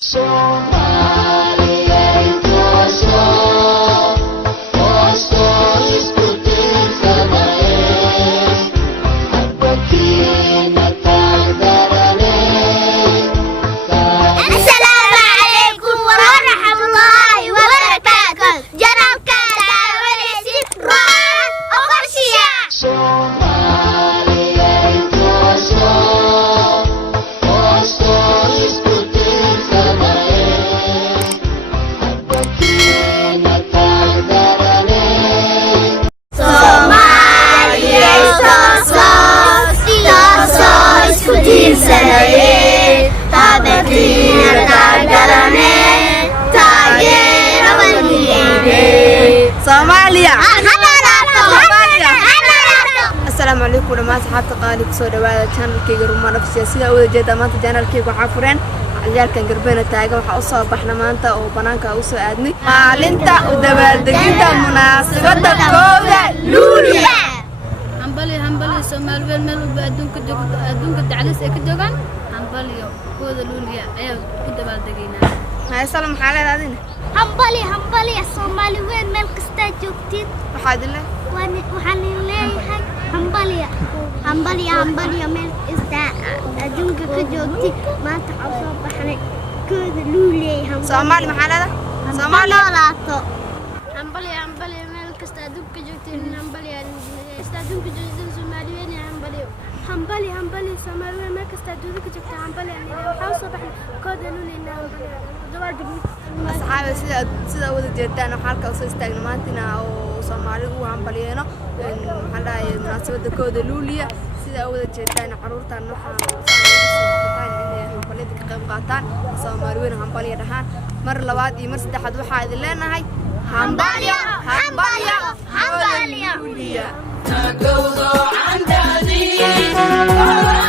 السلام عليكم ورحمة الله وبركاته. kusoo dhawaada channelkayga Rumaan Official sida wada jeeda maanta channelkayga waxa fureen ciyaalkan garbeena taagan waxa u soo baxna maanta oo banaanka u soo aadnay maalinta u dabaaldegida munaasabada kooda Luuliya hambali Soomaaliyeed meel u adduunka daclis ay ka joogan hambaliyo kooda Luuliya ayaa ku dabaaldegaynaa hay salaam xaaladeedina hambali Soomaaliyeed meel kasta joogtid waxaad waxaan leeyahay hambali meel kasta adduunka ka joogtid maanta waxa soo baxnay kooda Luuliya Soomaali maxalada Soomaali laato hambali meel kasta adduunka joogtid hambali adduunka joogtid Soomaaliyeed hambali Soomaaliyeed meel kasta adduunka joogtid hambali waxa soo baxnay kooda Luuliya asxaabay sida wada jeedaan halka soo istaagna maantina oo Soomaalidu u hambalyeeno maxaa dhahay munaasabada kooda Luuliya sida wada jeedaan caruurtan waxaan inay hambalyeeda ka qayb qaataan Soomaaliyeed hambalye dhahaan mar labaad iyo mar saddexaad waxa idin leenahay hambalyo Luuliya nagawdo andadi Allah